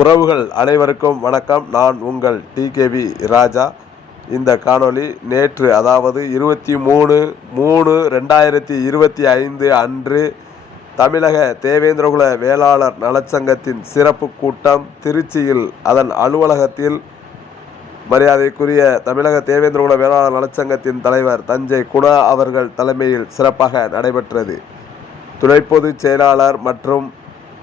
உறவுகள் அனைவருக்கும் வணக்கம். நான் உங்கள் டிகேவி ராஜா. இந்த காணொளி நேற்று, அதாவது 23/3/2025 அன்று தமிழக தேவேந்திரகுல வேளாளர் நலச்சங்கத்தின் சிறப்பு கூட்டம் திருச்சியில் அதன் அலுவலகத்தில் மரியாதைக்குரிய தமிழக தேவேந்திரகுல வேளாளர் நலச்சங்கத்தின் தலைவர் தஞ்சை குணா அவர்கள் தலைமையில் சிறப்பாக நடைபெற்றது. துணை பொதுச் செயலாளர் மற்றும்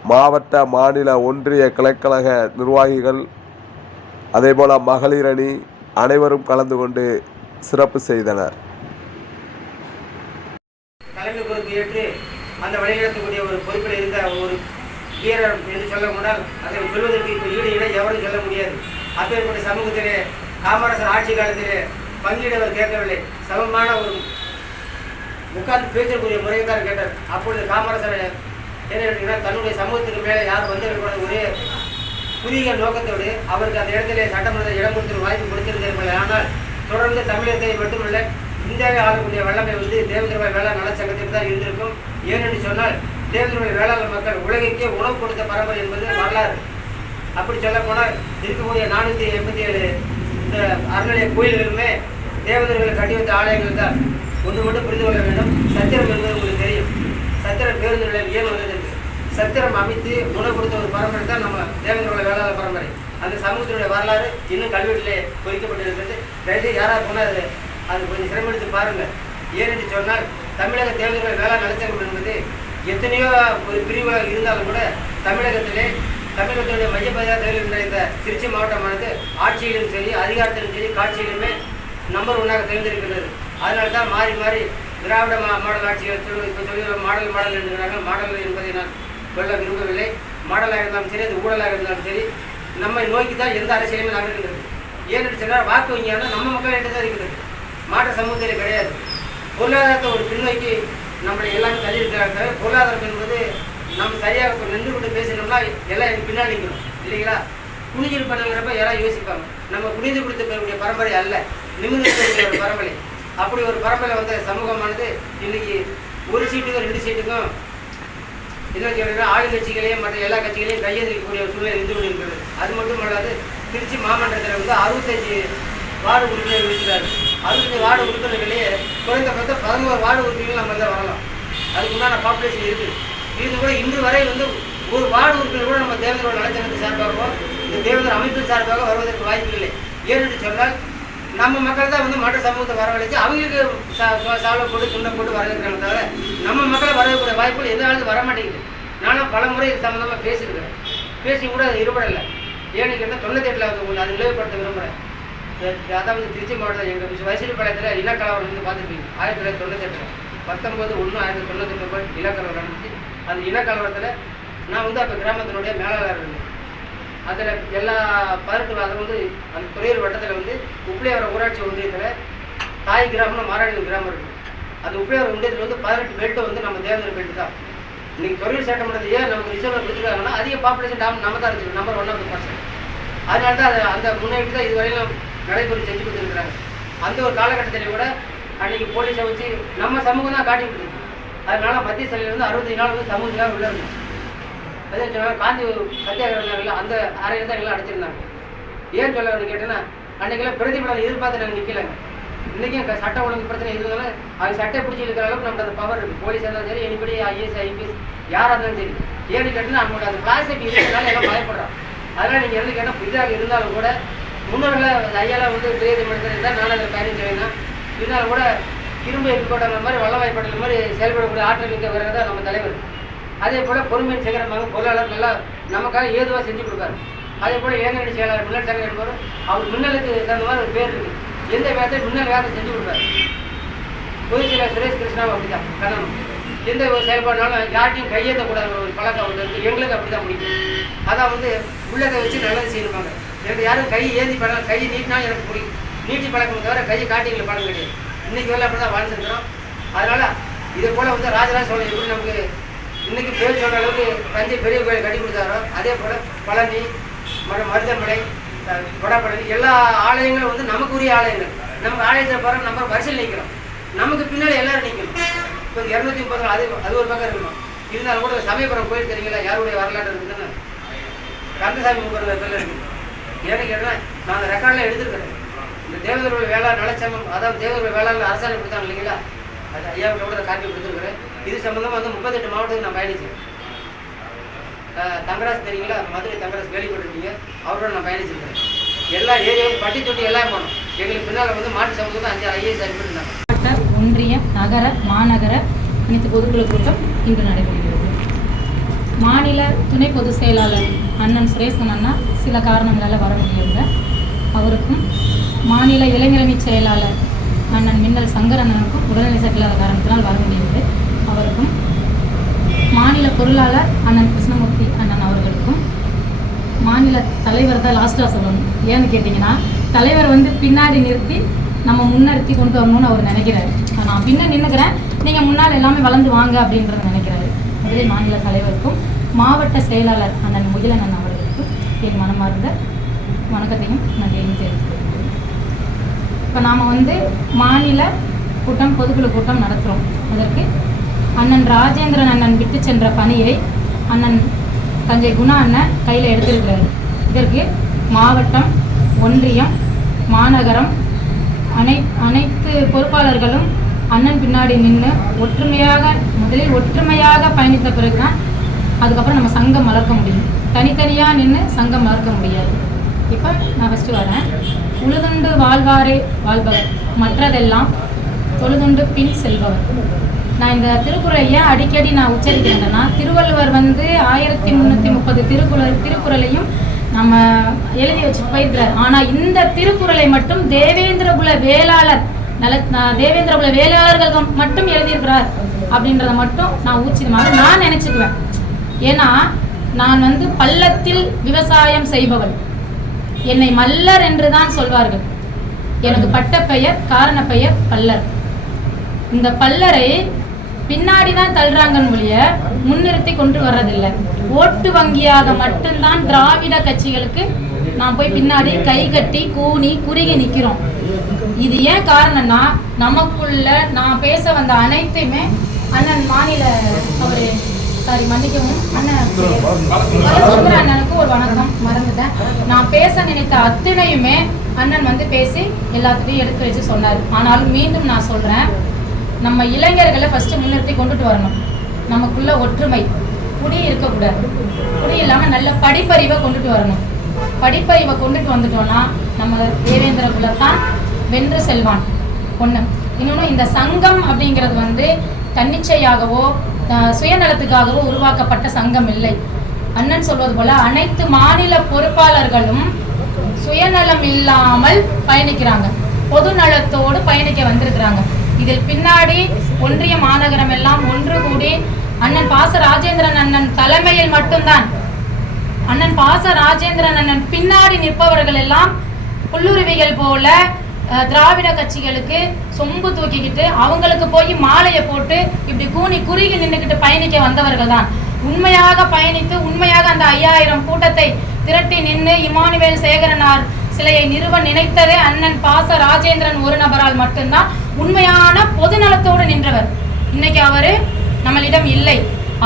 மாவட்ட, மாநில, ஒன்றிய கிளைக்கழக நிர்வாகிகள், அதேபோல மகளிர் அணி அனைவரும் கலந்து கொண்டு சிறப்பு செய்தனர். தலைமை பொறுப்பு ஏற்று அந்த வழிநடத்தக்கூடிய ஒரு பொறுப்பில் இருந்த ஒரு வீரர் என்று சொல்ல முடியாது. அதை சொல்வதற்கு இப்போ ஈடு இணை எவரும் சொல்ல முடியாது. அப்பேற்பட்ட சமூகத்திலே காமராசர் ஆட்சி காலத்திலே பங்கீடவர் கேட்கவில்லை, சமமான ஒரு உட்கார்ந்து பேசக்கூடிய முறையை தான் கேட்டார். அப்பொழுது காமராசர் என்ன தன்னுடைய சமூகத்துக்கு மேலே யார் வந்திருக்கூடாது ஒரே புதிய நோக்கத்தோடு அவருக்கு அந்த இடத்திலே சட்டமன்றத்தில் இடம் கொடுத்து வாய்ப்பு கொடுத்திருந்தார்கள். ஆனால் தொடர்ந்து தமிழகத்தை மட்டுமல்ல, இந்தியாவை ஆளக்கூடிய வல்லமை தேவேந்திரபாய் வேளாண் நலச்சங்கத்திற்கு தான் இருந்திருக்கும். ஏனென்று சொன்னால் தேவேந்திரபாய் வேளாண் மக்கள் உலகிற்கே உணவு கொடுத்த பரம்பரை என்பது வரலாறு. அப்படி சொல்ல போனால் இருக்கக்கூடிய 487 இந்த அறநிலைய கோயில்களுமே தேவேந்திரர்கள் கட்டி வைத்த ஆலயங்கள் தான். ஒன்று மட்டும் புரிந்து கொள்ள வேண்டும். சத்திரம் என்பது உங்களுக்கு தெரியும். சத்திரம் பேருந்து நிலையம் ஏன் வந்தது? சத்திரம் அமைத்து உணவு கொடுத்த ஒரு பரம்பரை தான் நம்ம தேவேந்திரகுல வேளாளர் பரம்பரை. அந்த சமூகத்தினுடைய வரலாறு இன்னும் கல்வெட்டிலே பொறிக்கப்பட்டிருக்கிறது. தயவுசெய்து யாராக போனால் அது கொஞ்சம் சிரமெடுத்து பாருங்கள். ஏனென்று சொன்னால் தமிழக தேவேந்திரகுல வேளாண் நலச்சங்கம் என்பது எத்தனையோ ஒரு பிரிவுகளாக இருந்தாலும் கூட தமிழகத்தினுடைய மையப்பகுதியாக திகழ்கின்ற இந்த திருச்சி மாவட்டமானது ஆட்சியிலும் சரி, அதிகாரத்திலும் சரி, காட்சியிலுமே நம்பர் 1ஆக தேர்ந்தெடுக்கிறது. அதனால தான் மாறி மாறி திராவிட மாடல் ஆட்சிகள் இப்போ சொல்லி மாடல் என்கிறார்கள். மாடல் என்பதை நான் சொல்ல விரும்பவில்லை. மாடலாக இருந்தாலும் சரி, அது ஊழலாக இருந்தாலும் சரி, நம்மை நோக்கி தான் எந்த அரசியலுமே நகர்கின்றது. ஏன்னு சொன்னால் வாக்கு வங்கியான நம்ம மக்கள் என்று தான் இருக்கிறது, மாற்ற சமூகத்தில் கிடையாது. பொருளாதாரத்தை ஒரு பின்னோக்கி நம்மளை எல்லாமே தள்ளியிருக்கிறாங்க. பொருளாதாரம் என்பது நம்ம சரியாக நின்று கொண்டு பேசினோம்னா எல்லாம் எனக்கு பின்னாடி நிற்கணும் இல்லைங்களா? குனிஞ்சல் பண்ணுங்கிறப்ப யாராவது யோசிப்பாங்க. நம்ம குனிந்து கொடுத்து பெறக்கூடிய பரம்பரை அல்ல, நிமிர்ந்து ஒரு பரம்பரை. அப்படி ஒரு பரம்பரையில் வந்த சமூகமானது இன்னைக்கு ஒரு சீட்டுக்கும் 2 சீட்டுக்கும் என்ன ஆளுங்கட்சிகளையும் மற்ற எல்லா கட்சிகளையும் கையெழுத்திக்கக்கூடிய ஒரு சூழ்நிலை இருந்து கொண்டிருக்கிறது. அது மட்டும் அல்லாது திருச்சி மாமன்றத்தில் 65 வார்டு உறுப்பினர்கள் இருக்கிறார். 65 வார்டு உறுப்பினர்களே குறைந்தபட்சம் 11 வார்டு உறுப்பினர்கள் நம்ம தான் வரலாம். அதுக்கு உண்டான பாப்புலேஷன் இருக்குது. இது கூட இன்று வரை ஒரு வார்டு உறுப்பினர் கூட நம்ம தேவேந்திர நலச்சங்கத்தின் சார்பாகவோ இந்த தேவேந்திர அமைப்பின் சார்பாக வருவதற்கு வாய்ப்பு இல்லை. ஏனென்று சொன்னால் நம்ம மக்கள் தான் மற்ற சமூகத்தை வரவழைச்சு அவங்களுக்கு சாலை போட்டு துண்டை போட்டு வரவேற்கிறாங்க. தவிர நம்ம மக்களை வரவேற்கக்கூடிய வாய்ப்புகள் எந்த காலத்து வரமாட்டேங்குது. நானும் பல முறை இது சம்மந்தமாக பேசியிருக்கிறேன். பேசி கூட அது இருபடலை. ஏன்னு கேட்டால் 98 அது நிலைப்படுத்த விரும்புகிறேன். அதாவது திருச்சி மாவட்டத்தில் எங்கள் வயசுப்பாளையத்தில் இனக்கலவரம் பார்த்துருப்பீங்க. 1998 19/1/1998 இனக்கலவரம் நடந்துச்சு. அந்த இனக்கலவரத்தில் நான் அப்போ கிராமத்தினுடைய மேலாளர் இருந்தேன். அதில் எல்லா 18 அதை அந்த துறையூர் வட்டத்தில் உப்பிளையாவரம் ஊராட்சி ஒன்றியத்தில் தாய் கிராமம்னு மாராடி கிராமம் இருக்குது. அந்த உப்பிளையாவரம் ஒன்றியத்தில் 18 பெல்ட்டு நம்ம தேவேந்திர பெல்ட்டு தான். இன்றைக்கி துறையூர் சட்டமன்றத்தில் ஏன் நமக்கு ரிசர்வ் கொடுத்துருக்காங்கன்னா அதிக பாப்புலேஷன் நம்ம தான் இருந்துச்சு, நம்பர் 1 %. அதனால தான் அந்த முன்னேற்றி தான் இதுவரையிலும் நடைமுறை செஞ்சு கொடுத்துருக்குறாங்க. அந்த ஒரு காலகட்டத்தில் கூட அன்றைக்கி போலீஸை வச்சு நம்ம சமூகம் தான் காட்டி கொடுத்துருக்கு. அதனால மத்திய சிலையில் 65 நாள் சமூகத்துக்காக உள்ள இருந்துச்சு. அதே சொன்னால் காந்தி சத்தியாகிரகம் அந்த அறையில் தான் எல்லாம் அடைச்சிருந்தாங்க. ஏன் சொல்ல கேட்டேன்னா அன்றைக்கெல்லாம் பிரதிபலன் எதிர்பார்த்து நாங்கள் நிற்கலைங்க. இன்றைக்கும் சட்டம் ஒழுங்கு பிரச்சனை இருந்தாலும் அது சட்டை பிடிச்சி இருக்கிற அளவுக்கு நமக்கு அந்த பவர் இருக்குது. போலீஸாக இருந்தாலும் சரி, எனிபடி IAS IPS யாராக இருந்தாலும் சரி. ஏன்னு கேட்டால் நம்மளோட அந்த கிளாஸுக்கு இருக்கிறதுனால எல்லாம் பயப்படுறோம். அதனால் நீங்கள் என்ன கேட்டால் புதிதாக இருந்தாலும் கூட முன்னோர்களை ஐயாவில் பெரிய மனிதர் இருந்தால் நானும் அதில் பயணம் செய்யணும். இருந்தாலும் கூட இரும்பு எதிர்கோட்டங்கள் மாதிரி வல்லபாய் பட்டேல் மாதிரி செயல்படக்கூடிய ஆற்றல் மிக்க வீரர் தான் நம்ம தலைவர். அதே போல் பொறுமையின் சேகரமாக பொருளாளர் நல்லா நமக்காக ஏதுவாக செஞ்சு கொடுப்பாரு. அதே போல் இளைஞரணி செயலாளர் மின்னல் சங்கம் என்பவர் அவர் மின்னலுக்கு தகுந்த மாதிரி ஒரு பேர் இருக்குது. எந்த வேகத்தை மின்னல் வேகத்தை செஞ்சு கொடுப்பாரு. பொதுச் செயலாளர் சுரேஷ் கிருஷ்ணாவும் அப்படிதான் கண்ணனும். எந்த ஒரு செயல்பாடுனாலும் யார்ட்டையும் கையேற்றக்கூடாது ஒரு பழக்கம் இருக்குது. எங்களுக்கு அப்படி தான் பிடிக்கும். அதான் உள்ளதை வச்சு நல்லது செய்யணுமாங்க. எனக்கு யாரும் கை ஏந்தி பழம் கை நீட்டினா எனக்கு பிடிக்கும். நீட்டி பழக்கம் தவிர கையை காட்டிங்களை பழம் கிடையாது. இன்றைக்கி வேலை அப்படி தான் வாழ்ந்துருக்கிறோம். அதனால் இதே போல் ராஜராஜ சோழன் எப்படி நமக்கு இன்றைக்கி பேர் சொல்கிற அளவுக்கு தஞ்சை பெரிய கோயில் கட்டி கொடுத்தாரோ அதே போல் பழனி, மருதமலை, வடபழனி எல்லா ஆலயங்களும் நமக்குரிய ஆலயங்கள். நம்ம ஆலயத்தில் போகிற நம்ம வரிசையில் நிற்கிறோம். நமக்கு பின்னால் எல்லோரும் நிற்கணும். இப்போ 230 அது ஒரு பக்கம் இருக்கணும். இருந்தாலும் கூட சமயபுரம் கோயில் தெரியுங்களா? யாருடைய வரலாற்று இருக்குதுன்னு கந்தசாமி முகத்தில் இருக்குது. ஏன்னு கேட்டால் நாங்கள் ரெக்கார்டில் எடுத்துருக்கிறேன். இந்த தேவேந்திர வேளாண் நலச்சங்கம், அதாவது தேவேந்திர வேளாண் அரசாணை கொடுத்தாங்க இல்லைங்களா, அது ஐயாவுக்கு கூட காப்பி கொடுத்துருக்குறேன். இது சம்மந்தமாக வந்து 38 மாவட்டத்துக்கு நான் பயணிச்சேன். தங்கராஜ் தெரியுங்களா, மதுரை தங்கராஜ் கேள்விப்பட்டிருக்கீங்க, அவரோட நான் பயணிச்சிருக்கேன். எல்லா ஏரியாவும் பட்டி தொட்டி எல்லாம் போனோம். எங்களுக்கு பின்னால் வந்து மாட்டு சமூகத்தில் 5 IAS அனுப்பிட்டுருந்தாங்க. ஒன்றிய, நகர, மாநகர அனைத்து பொதுக்குழு கூட்டம் இன்று நடைபெறுகிறது. மாநில துணை பொதுச் செயலாளர் அண்ணன் சுரேசன் அண்ணா சில காரணங்களால் வர முடியவில்லை. அவருக்கும் மாநில இளைஞரணி செயலாளர் அண்ணன் மின்னல் சங்கர் அண்ணனுக்கும் உடல்நிலை சரியில்லாத காரணத்தினால் வர முடியவில்லை. அவருக்கும் மாநில பொருளாளர் அண்ணன் கிருஷ்ணமூர்த்தி அண்ணன் அவர்களுக்கும் மாநில தலைவர் தான் லாஸ்ட்டாக சொல்லணும். ஏன்னு கேட்டிங்கன்னா, தலைவர் வந்து பின்னாடி நிறுத்தி நம்ம முன்னெடுத்தி கொண்டு வரணும்னு அவர் நினைக்கிறாரு. நான் பின்ன நின்றுக்கிறேன், நீங்கள் முன்னால் எல்லாமே வளர்ந்து வாங்க அப்படின்றத நினைக்கிறாரு. முதலில் மாநில தலைவருக்கும் மாவட்ட செயலாளர் அண்ணன் முகிலன் அவர்களுக்கும் என் மனமார்ந்த வணக்கத்தையும் நன்றியையும் தெரிவித்துக்கொள்கிறேன். இப்போ நாம் வந்து மாநில கூட்டம், பொதுக்குழு கூட்டம் நடத்துகிறோம். அதற்கு அண்ணன் ராஜேந்திரன் அண்ணன் விட்டு சென்ற பணியை அண்ணன் தஞ்சை குணா அண்ணன் கையில் எடுத்திருக்கிறாரு. இதற்கு மாவட்டம், ஒன்றியம், மாநகரம் அனைத்து பொறுப்பாளர்களும் அண்ணன் பின்னாடி நின்று முதலில் ஒற்றுமையாக பயணித்த பிறகுதான் அதுக்கப்புறம் நம்ம சங்கம் வளர்க்க முடியும். தனித்தனியாக நின்று சங்கம் வளர்க்க முடியாது. இப்போ நான் ஃபஸ்ட்டு வரேன். உழுதுண்டு வாழ்வாரே வாழ்பவர், மற்றதெல்லாம் தொழுதுண்டு பின் செல்பவர். நான் இந்த திருக்குறளை ஏன் அடிக்கடி நான் உச்சரிக்கிறேன்னா, திருவள்ளுவர் வந்து 1330 திருக்குறளையும் நம்ம எழுதி வச்சு போயிருக்கிறார். ஆனால் இந்த திருக்குறளை மட்டும் தேவேந்திரகுல வேளாளர்கள் மட்டும் எழுதியிருக்கிறார் அப்படின்றத மட்டும் நான் ஊச்சிதமாக நான் நினச்சிக்குவேன். ஏன்னா நான் வந்து பள்ளத்தில் விவசாயம் செய்பவள். என்னை மல்லர் என்று தான் சொல்வார்கள். எனக்கு பட்ட பெயர், காரண பெயர் பல்லர். இந்த பல்லரை பின்னாடி தான் தள்ளுறாங்கன்னு ஒழிய முன்னிறுத்தி கொண்டு வர்றதில்லை. ஓட்டு வங்கியாக மட்டும்தான் திராவிட கட்சிகளுக்கு நான் போய் பின்னாடி கை கட்டி கூனி குறுகி நிற்கிறோம். இது ஏன் காரணம்னா, நமக்குள்ள நான் பேச வந்த அனைத்தையுமே அண்ணன் மாநில மன்னிக்கவும் அண்ணனுக்கு ஒரு வணக்கம் மறந்துட்டேன். நான் பேச நினைத்த அத்தனையுமே அண்ணன் வந்து பேசி எல்லாத்துட்டையும் எடுத்து வச்சு சொன்னார். ஆனாலும் மீண்டும் நான் சொல்றேன், நம்ம இளைஞர்களை ஃபர்ஸ்ட் முன்னிறுத்தி கொண்டுட்டு வரணும். நமக்குள்ள ஒற்றுமை, குடி இருக்கக்கூடாது. குடி இல்லாமல் நல்ல படிப்பறிவை கொண்டுட்டு வரணும். படிப்பறிவை கொண்டுட்டு வந்துட்டோம்னா நம்ம தேவேந்திர குலத்தான் வென்று செல்வான். ஒன்று. இன்னொன்று, இந்த சங்கம் அப்படிங்கிறது வந்து தன்னிச்சையாகவோ சுயநலத்துக்காகவோ உருவாக்கப்பட்ட சங்கம் இல்லை. அண்ணன் சொல்வது போல அனைத்து மாநில பொறுப்பாளர்களும் சுயநலம் இல்லாமல் பயணிக்கிறாங்க, பொது நலத்தோடு பயணிக்க வந்திருக்கிறாங்க. இதில் பின்னாடி ஒன்றிய, மாநகரம் எல்லாம் ஒன்று கூடி அண்ணன் பாச ராஜேந்திரன் அண்ணன் தலைமையில் மட்டும்தான், அண்ணன் பாச ராஜேந்திரன் அண்ணன் பின்னாடி நிற்பவர்கள் எல்லாம் புல்லுருவிகள் போல திராவிட கட்சிகளுக்கு சொம்பு தூக்கிக்கிட்டு அவங்களுக்கு போய் மாலையை போட்டு இப்படி கூனி குறுகி நின்றுக்கிட்டு பயணிக்க வந்தவர்கள் தான். உண்மையாக பயணித்து உண்மையாக அந்த 5000 கூட்டத்தை திரட்டி நின்று இமானுவேல் சேகரனார் சிலையை நிறுவ நினைத்ததே அண்ணன் பாச ராஜேந்திரன் ஒரு நபரால் மட்டும்தான். உண்மையான பொது நலத்தோடு நின்றவர். இன்னைக்கு அவரு நம்மளிடம் இல்லை.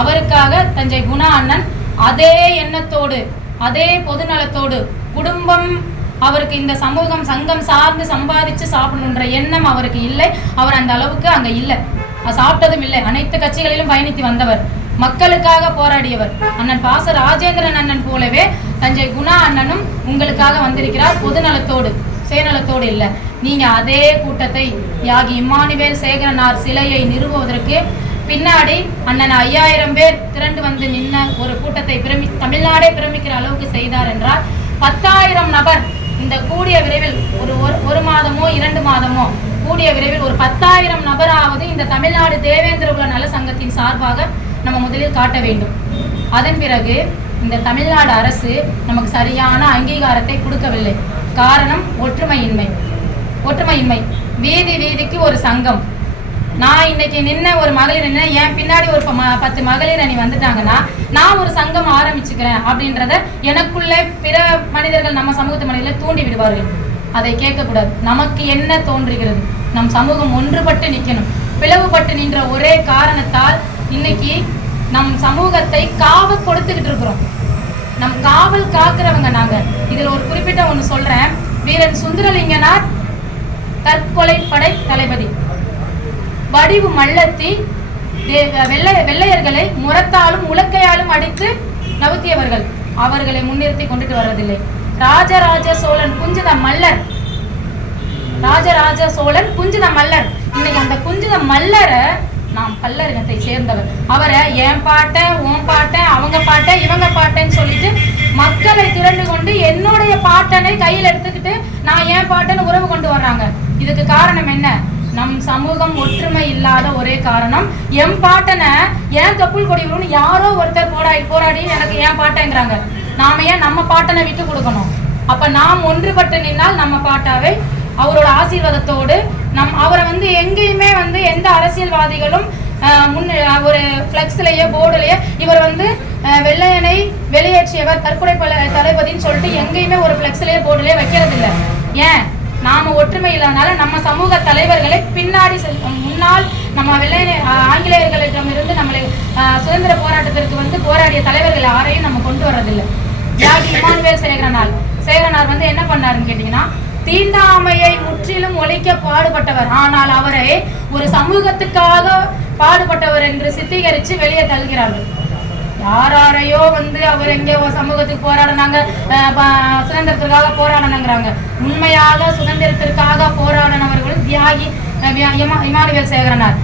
அவருக்காக தஞ்சை குணா அண்ணன் அதே எண்ணத்தோடு, அதே பொது நலத்தோடு, குடும்பம் அவருக்கு இந்த சமூகம் சங்கம் சார்ந்து சம்பாதிச்சு சாப்பிடணுன்ற எண்ணம் அவருக்கு இல்லை. அவர் அந்த அளவுக்கு அங்க இல்லை, சாப்பிட்டதும் இல்லை. அனைத்து கட்சிகளிலும் பயணித்து வந்தவர், மக்களுக்காக போராடியவர். அண்ணன் பாச ராஜேந்திரன் அண்ணன் போலவே தஞ்சை குணா அண்ணனும் உங்களுக்காக வந்திருக்கிறார், பொது நலத்தோடு, சுயநலத்தோடு இல்லை. நீங்க அதே கூட்டத்தை யாகி இமானுவேல் சேகரனார் சிலையை நிறுவுவதற்கு பின்னாடி அண்ணன் 5000 பேர் திரண்டு வந்து நின்ன ஒரு கூட்டத்தை தமிழ்நாடே பிரமிக்கிற அளவுக்கு செய்தார் என்றால் 10,000 நபர் இந்த கூடிய விரைவில் ஒரு மாதமோ 2 மாதமோ கூடிய விரைவில் ஒரு 10,000 நபராவது இந்த தமிழ்நாடு தேவேந்திரகுல நல சங்கத்தின் சார்பாக நம்ம முதலில் காட்ட வேண்டும். அதன் பிறகு இந்த தமிழ்நாடு அரசு நமக்கு சரியான அங்கீகாரத்தை கொடுக்கவில்லை. காரணம் ஒற்றுமையின்மை. வீதிக்கு ஒரு சங்கம். நான் இன்னைக்கு நின்ன ஒரு மகளிர் என்ன, என் பின்னாடி ஒரு 10 மகளிர் அணி வந்துட்டாங்கன்னா நான் ஒரு சங்கம் ஆரம்பிச்சுக்கிறேன் அப்படின்றத எனக்குள்ளே பிற மனிதர்கள், நம்ம சமூகத்து மனிதர்களை தூண்டி விடுவார்கள். அதை கேட்கக்கூடாது. நமக்கு என்ன தோன்றுகிறது, நம் சமூகம் ஒன்றுபட்டு நிற்கணும். பிளவுபட்டு நின்ற ஒரே காரணத்தால் இன்னைக்கு நம் சமூகத்தை காவு கொடுத்துக்கிட்டு இருக்கிறோம். நம் காவல் காக்குறவங்க நாங்க. இதுல ஒரு குறிப்பிட்ட ஒண்ணு சொல்றேன். வீரன் சுந்தரலிங்கனார் தற்கொலை படை தளபதி. வடிவு மல்லத்தி வெள்ளையர்களை முரத்தாலும் உலக்கையாலும் அடித்து நவுத்தியவர்கள். அவர்களை முன்னிறுத்தி கொண்டுட்டு வர்றதில்லை. ராஜராஜ சோழன் குஞ்சித மல்லர், ராஜராஜ சோழன் குஞ்சித மல்லர். இன்னைக்கு அந்த குஞ்சித மல்லரை நாம் பல்லரினத்தை சேர்ந்தவர். அவரை என் பாட்டன், உன் பாட்டன், அவங்க பாட்டன், இவங்க பாட்டன்னு சொல்லிட்டு மக்களை திரண்டு கொண்டு என்னுடைய பாட்டனை கையில் எடுத்துக்கிட்டு நான் ஏன் பாட்டன்னு உறவு கொண்டு வர்றாங்க. இதுக்கு காரணம் என்ன? நம் சமூகம் ஒற்றுமை இல்லாத ஒரே காரணம். என் பாட்டனை ஏன் கப்புள் கொடி விடுன்னு யாரோ ஒருத்தர் போராடி எனக்கு ஏன் பாட்டங்கிறாங்க. நாம ஏன் நம்ம பாட்டனை விட்டு கொடுக்கணும்? அப்ப நாம் ஒன்றுபட்டு நின்னால் நம்ம பாட்டாவை அவரோட ஆசீர்வாதத்தோடு அவரை எங்கேயுமே எந்த அரசியல்வாதிகளும் ஒரு பிளெக்ஸ்லயோ போர்டுலயோ இவர் வெள்ளையனை வெளியேற்றியவர் தற்கொலை தளபதின்னு சொல்லிட்டு எங்கேயுமே ஒரு பிளெக்ஸ்லயோ போர்டுலயோ வைக்கிறது இல்லை. ஏன்? நாம ஒற்றுமை இல்லாதனால நம்ம சமூக தலைவர்களை பின்னாடி முன்னால் நம்ம வெள்ளையனை ஆங்கிலேயர்களிடமிருந்து நம்மளை சுதந்திர போராட்டத்திற்கு போராடிய தலைவர்கள் யாரையும் நம்ம கொண்டு வர்றதில்லை. தியாகி இமானுவேல் சேகரனார் என்ன பண்ணாருன்னு கேட்டீங்கன்னா, தீண்டாமையை முற்றிலும் ஒழிக்க பாடுபட்டவர். ஆனால் அவரை ஒரு சமூகத்துக்காக பாடுபட்டவர் என்று சித்தீகரித்து வெளியே தள்ளுகிறார்கள். யாரையோ அவர் எங்கேயோ சமூகத்துக்கு போராடினாங்க, சுதந்திரத்திற்காக போராடினாங்கிறாங்க. உண்மையாக சுதந்திரத்திற்காக போராடினவர்கள் தியாகி இமானுவேல் சேகரனார்.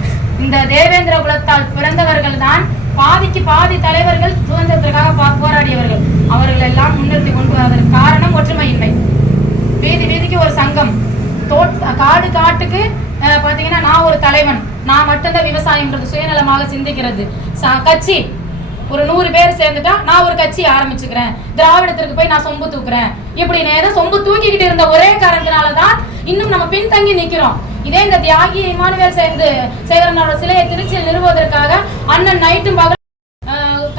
இந்த தேவேந்திர குலத்தால் பிறந்தவர்கள் தான் பாதிக்கு பாதி தலைவர்கள் சுதந்திரத்திற்காக போராடியவர்கள். அவர்கள் எல்லாம் முன்னிறுத்தி கொண்டு வருவதற்கு காரணம் ஒற்றுமையின்மை. வீதி வீதிக்கு ஒரு சங்கம், காடு காட்டுக்கு பாத்தீங்கன்னா நான் ஒரு தலைவன், நான் மட்டும்தான் விவசாயம்ன்றது சுயநலமாக சிந்திக்கிறது. கட்சி ஒரு 100 பேர் சேர்ந்துட்டா நான் ஒரு கட்சி ஆரம்பிச்சுக்கிறேன், திராவிடத்திற்கு போய் நான் சொம்பு தூக்குறேன். இப்படி நேரம் சொம்பு தூக்கிக்கிட்டு இருந்த ஒரே காரணத்தினாலதான் இன்னும் நம்ம பின்தங்கி நிக்கிறோம். இதே இந்த தியாகி இமானுவேல் சேகரனோட சிலையை திருச்சியில் நிறுவுவதற்காக அண்ணன் நைட்டும் பகல்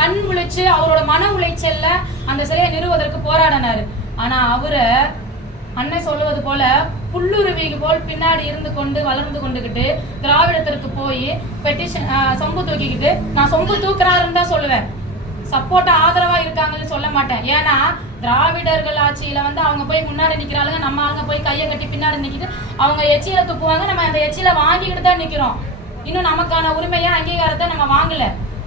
கண் விழிச்சு அவரோட மன உளைச்சல்ல அந்த சிலையை நிறுவுவதற்கு போராடினாரு. ஆனா அவரை அண்ணன் சொல்லுவது போல புல்லுருவிக்கு போல் பின்னாடி இருந்து கொண்டு வளர்ந்து கொண்டுகிட்டு திராவிடத்திற்கு போய் பெட்டிஷன் சொம்பு தூக்கிக்கிட்டு நான் சொம்பு தூக்குறாருன்னு தான் சொல்லுவேன். சப்போர்ட்டா ஆதரவா இருக்காங்கன்னு சொல்ல மாட்டேன். ஏன்னா திராவிடர்கள் ஆட்சியில அவங்க போய் முன்னாடி நிக்கிறாளுங்க, நம்ம ஆளுங்க போய் கையை கட்டி பின்னாடி நிக்கிட்டு அவங்க எச்சியில துப்புவாங்க. நம்ம அந்த எச்சியில வாங்கிக்கிட்டு தான் நிக்கிறோம். இன்னும் நமக்கான உரிமையா அங்கீகாரத்தை நம்ம வாங்கல.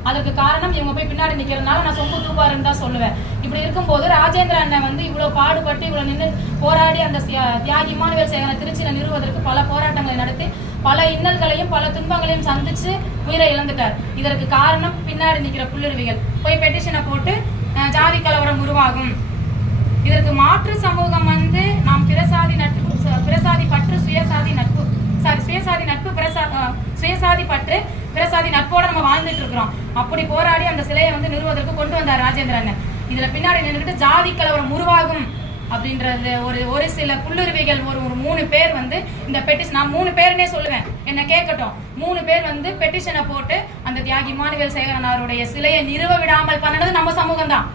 அதுக்கு காரணம் இவங்க போய் பின்னாடி நிக்கிறதுனால நான் சொம்பு தூப்பாருன்னு தான் சொல்லுவேன். இப்படி இருக்கும்போது ராஜேந்திர அண்ணன் இவ்வளவு பாடுபட்டு இவ்வளவு நின்று போராடி அந்த தியாகி இமானுவேல் சேகரனை திருச்சியில நிறுவுவதற்கு பல போராட்டங்களை நடத்தி பல இன்னல்களையும் பல துன்பங்களையும் சந்திச்சு உயிரை இழந்துட்டார். இதற்கு காரணம் பின்னாடி நிக்கிற புல்லுருவிகள் போய் பெட்டிஷனை போட்டு ஜாதி கலவரம் உருவாகும். இதற்கு மாற்று சமூகம் நாம் பிரசாதி பற்று சுயசாதி நட்பு சுயசாதி பற்று பிரசாதி நட்போட நம்ம வாழ்ந்துட்டு இருக்கிறோம். அப்படி போராடி அந்த சிலையை நிறுவதற்கு கொண்டு வந்தார் ராஜேந்திர அண்ணன். இதுல பின்னாடி நின்றுட்டு ஜாதி கலவரம் உருவாகும் அப்படின்றது ஒரு சில புல்லுருவிகள் ஒரு 3 பேர் இந்த பெட்டிஷன், நான் 3 பேருன்னே சொல்லுவேன், என்ன கேட்கட்டும், 3 பேர் பெட்டிஷனை போட்டு அந்த தியாகி இமானுவேல் சேகரனாருடைய சிலையை நிறுவ விடாமல் பண்ணது நம்ம சமூகம் தான்.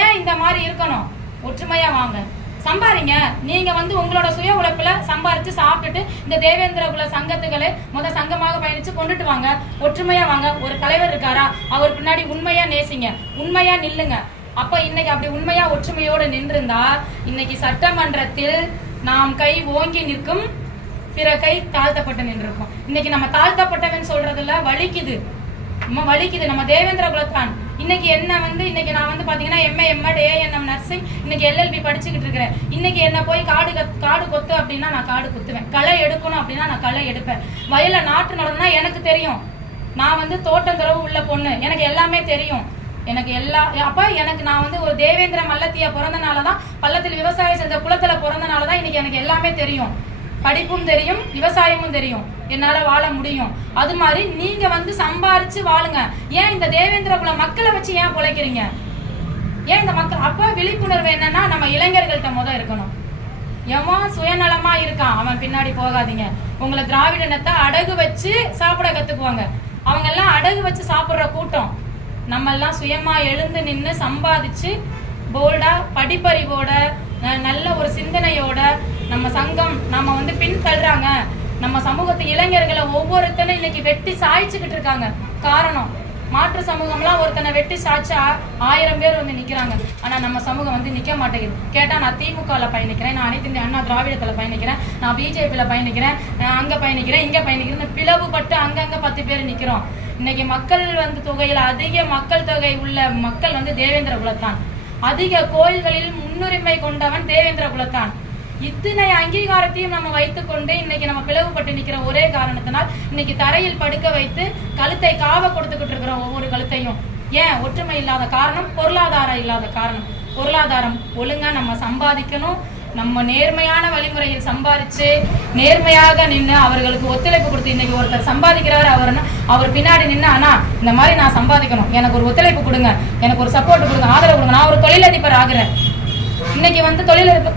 ஏன் இந்த மாதிரி இருக்கணும்? ஒற்றுமையா வாங்க, சம்பாதிங்க. நீங்க உங்களோட சுய உழைப்புல சம்பாரிச்சு சாப்பிட்டுட்டு இந்த தேவேந்திர குல சங்கத்துக்களை சங்கமாக பயணிச்சு கொண்டுட்டு வாங்க. ஒற்றுமையா வாங்க. ஒரு தலைவர் இருக்காரா, அவர் பின்னாடி உண்மையா நேசிங்க, உண்மையா நில்லுங்க. அப்ப இன்னைக்கு அப்படி உண்மையா ஒற்றுமையோடு நின்றிருந்தா இன்னைக்கு சட்டமன்றத்தில் நாம் கை ஓங்கி நிற்கும், பிற கை தாழ்த்தப்பட்டு நின்றிருக்கும். இன்னைக்கு நம்ம தாழ்த்தப்பட்டவன் சொல்றதுல வலிக்குது, நம்ம தேவேந்திர குலத்தான். இன்னைக்கு என்ன இன்னைக்கு நான் பாத்தீங்கன்னா MA MAD ANM நர்சிங், இன்னைக்கு LLB படிச்சுக்கிட்டு இருக்கிறேன். இன்னைக்கு என்ன போய் காடு கொத்து அப்படின்னா நான் காடு குத்துவேன், களை எடுக்கணும் அப்படின்னா நான் களை எடுப்பேன். வயல்ல நாட்டு நடனா எனக்கு தெரியும். நான் தோட்டந்தரவு உள்ள பொண்ணு, எனக்கு எல்லாமே தெரியும். எனக்கு நான் ஒரு தேவேந்திர மல்லத்தியா பிறந்தனாலதான், பள்ளத்தில் விவசாயம் செஞ்ச குளத்துல பிறந்தனாலதான் இன்னைக்கு எனக்கு எல்லாமே தெரியும். படிப்பும் தெரியும், விவசாயமும் தெரியும், என்னால வாழ முடியும். அது மாதிரி நீங்க சம்பாரிச்சு வாழுங்க. ஏன் இந்த தேவேந்திர குல மக்களை வச்சு ஏன் பொழைக்கிறீங்க? ஏன் இந்த மக்கள்? அப்ப விழிப்புணர்வு என்னன்னா நம்ம இளைஞர்கள்ட்ட இருக்கணும். எவன் சுயநலமா இருக்கான் அவன் பின்னாடி போகாதீங்க. உங்களை திராவிடனத்தை அடகு வச்சு சாப்பிட கத்துக்குவாங்க. அவங்க எல்லாம் அடகு வச்சு சாப்பிடுற கூட்டம். நம்ம எல்லாம் சுயமா எழுந்து நின்று சம்பாதிச்சு போல்டா படிப்பறிவோட நல்ல ஒரு சிந்தனையோட நம்ம சங்கம் நம்ம பின் தள்ளுறாங்க. நம்ம சமூகத்து இளைஞர்களை ஒவ்வொருத்தரும் இன்னைக்கு வெட்டி சாய்ச்சுக்கிட்டு இருக்காங்க. காரணம் மாற்று சமூகம்லாம் ஒருத்தனை வெட்டி சாச்சா 1000 பேர் வந்து நிக்கிறாங்க. ஆனா நம்ம சமூகம் வந்து நிக்க மாட்டேங்குது. கேட்டா நான் திமுகல பயணிக்கிறேன், நான் அனைத்து இந்திய அண்ணா திராவிடத்துல பயணிக்கிறேன், நான் பிஜேபியில பயணிக்கிறேன், அங்க பயணிக்கிறேன், இங்க பயணிக்கிறேன், பிளவுபட்டு அங்கங்க 10 பேர் நிக்கிறோம். இன்னைக்கு மக்கள் வந்து தொகையில அதிக மக்கள் தொகை உள்ள மக்கள் வந்து தேவேந்திர குலத்தான். அதிக கோயில்களில் முன்னுரிமை கொண்டவன் தேவேந்திர குலத்தான். இத்தனை அங்கீகாரத்தையும் நம்ம வைத்துக்கொண்டு இன்னைக்கு நம்ம பிளவுபட்டு நிக்கிற ஒரே காரணத்தினால் இன்னைக்கு தரையில் படுக்க வைத்து கழுத்தை காவ கொடுத்துக்கிட்டு இருக்கிறோம். ஒவ்வொரு கழுத்தையும் ஏன் ஒற்றுமை இல்லாத காரணம், பொருளாதாரம் இல்லாத காரணம். பொருளாதாரம் ஒழுங்கா நம்ம சம்பாதிக்கணும். நம்ம நேர்மையான வழிமுறையில் சம்பாதிச்சு நேர்மையாக நின்று அவர்களுக்கு ஒத்துழைப்பு கொடுத்து, இன்னைக்கு ஒருத்தர் சம்பாதிக்கிறாரு, அவர் பின்னாடி நின்று ஆனா இந்த மாதிரி நான் சம்பாதிக்கணும், எனக்கு ஒரு ஒத்துழைப்பு கொடுங்க, எனக்கு ஒரு சப்போர்ட் கொடுங்க, ஆதரவு கொடுங்க, நான் ஒரு தொழிலதிபர் ஆகுறேன், இன்னைக்கு வந்து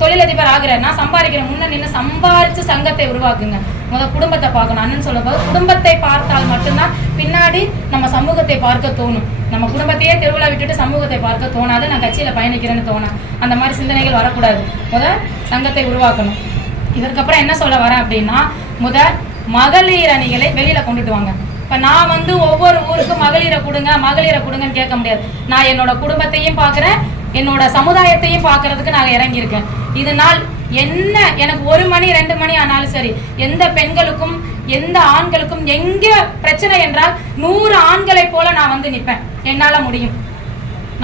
தொழிலதிபர் ஆகுறேன், நான் சம்பாதிக்கிறேன், முன்ன நின்று சம்பாதிச்சு சங்கத்தை உருவாக்குங்க. முதல் குடும்பத்தை பார்க்கணும். அண்ணன் சொல்ல போது குடும்பத்தை பார்த்தால் மட்டும்தான் பின்னாடி நம்ம சமூகத்தை பார்க்க தோணும். நம்ம குடும்பத்தையே திருவிழா விட்டுட்டு சமூகத்தை பார்க்க தோணாது. நான் கட்சியில பயணிக்கிறேன்னு தோணும். அந்த மாதிரி சிந்தனைகள் வரக்கூடாது. முதல் சங்கத்தை உருவாக்கணும். இதற்கப்புறம் என்ன சொல்ல வரேன் அப்படின்னா, முதல் மகளிர் அணிகளை வெளியில கொண்டுட்டு வாங்க. இப்ப நான் வந்து ஒவ்வொரு ஊருக்கும் மகளிரை கொடுங்கன்னு கேட்க முடியாது. நான் என்னோட குடும்பத்தையும் பாக்குறேன், என்னோட சமுதாயத்தையும் பாக்குறதுக்கு நான் இறங்கியிருக்கேன். இதனால் என்ன எனக்கு 1 மணி 2 மணி ஆனாலும் சரி, எந்த பெண்களுக்கும் எந்த ஆண்களுக்கும் எங்க பிரச்சனை என்றால் 100 ஆண்களை போல நான் வந்து நிற்பேன். என்னால முடியும்.